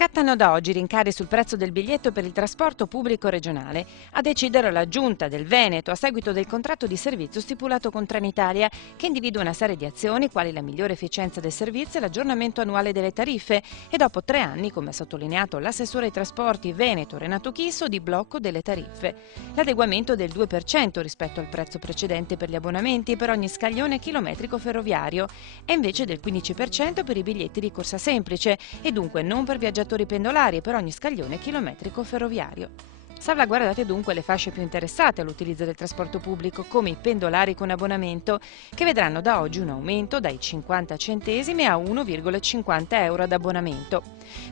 Scattano da oggi rincari sul prezzo del biglietto per il trasporto pubblico regionale. A decidere la Giunta del Veneto a seguito del contratto di servizio stipulato con Trenitalia, che individua una serie di azioni quali la migliore efficienza del servizio e l'aggiornamento annuale delle tariffe e dopo 3 anni, come ha sottolineato l'assessore ai trasporti Veneto Renato Chiso, di blocco delle tariffe. L'adeguamento del 2% rispetto al prezzo precedente per gli abbonamenti per ogni scaglione chilometrico ferroviario e invece del 15% per i biglietti di corsa semplice e dunque non per viaggiatori pendolari per ogni scaglione chilometrico ferroviario. Salvaguardate dunque le fasce più interessate all'utilizzo del trasporto pubblico, come i pendolari con abbonamento, che vedranno da oggi un aumento dai 50 centesimi a 1,50 euro ad abbonamento.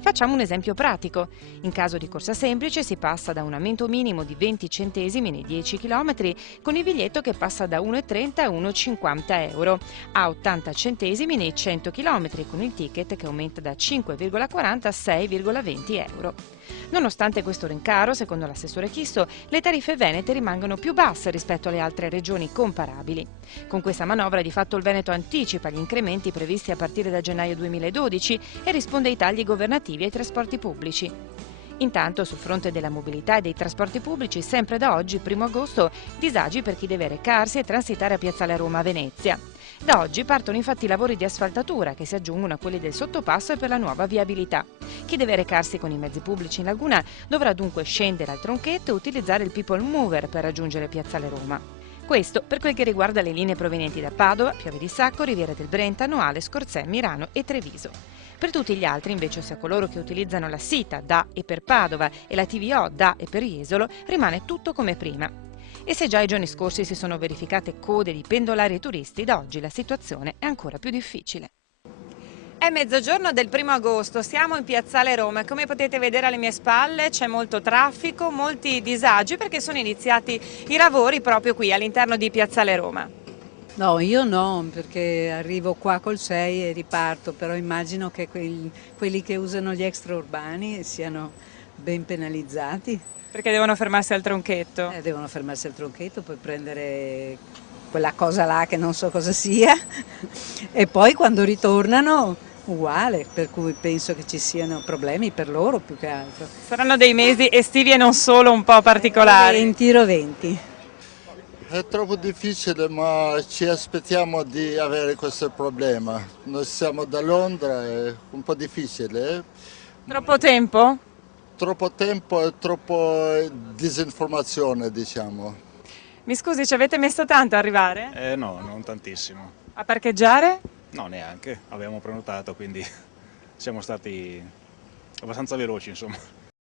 Facciamo un esempio pratico. In caso di corsa semplice si passa da un aumento minimo di 20 centesimi nei 10 km con il biglietto che passa da 1,30 a 1,50 euro a 80 centesimi nei 100 km con il ticket che aumenta da 5,40 a 6,20 euro. Nonostante questo rincaro, secondo l'assessore Chisso, le tariffe venete rimangono più basse rispetto alle altre regioni comparabili. Con questa manovra di fatto il Veneto anticipa gli incrementi previsti a partire da gennaio 2012 e risponde ai tagli governativi ai trasporti pubblici. Intanto, sul fronte della mobilità e dei trasporti pubblici, sempre da oggi, 1 agosto, disagi per chi deve recarsi e transitare a Piazzale Roma-Venezia. Da oggi partono infatti i lavori di asfaltatura che si aggiungono a quelli del sottopasso e per la nuova viabilità. Chi deve recarsi con i mezzi pubblici in laguna dovrà dunque scendere al tronchetto e utilizzare il People Mover per raggiungere Piazzale Roma. Questo per quel che riguarda le linee provenienti da Padova, Piave di Sacco, Riviera del Brentano, Ale, Scorzè, Mirano e Treviso. Per tutti gli altri, invece, ossia coloro che utilizzano la SITA da e per Padova e la TVO da e per Jesolo, rimane tutto come prima. E se già i giorni scorsi si sono verificate code di pendolari e turisti, da oggi la situazione è ancora più difficile. È mezzogiorno del 1 agosto, siamo in Piazzale Roma e come potete vedere alle mie spalle c'è molto traffico, molti disagi perché sono iniziati i lavori proprio qui all'interno di Piazzale Roma. No, io no, perché arrivo qua col 6 e riparto, però immagino che quelli che usano gli extraurbani siano ben penalizzati. Perché devono fermarsi al tronchetto? Devono fermarsi al tronchetto, poi prendere quella cosa là che non so cosa sia e poi quando ritornano uguale, per cui penso che ci siano problemi per loro più che altro. Saranno dei mesi estivi e non solo un po' particolari. 20 roventi. È troppo difficile, ma ci aspettiamo di avere questo problema. Noi siamo da Londra, è un po' difficile. Troppo tempo? Troppo tempo e troppo disinformazione, diciamo. Mi scusi, ci avete messo tanto a arrivare? No, non tantissimo. A parcheggiare? No, neanche. Abbiamo prenotato, quindi siamo stati abbastanza veloci, insomma.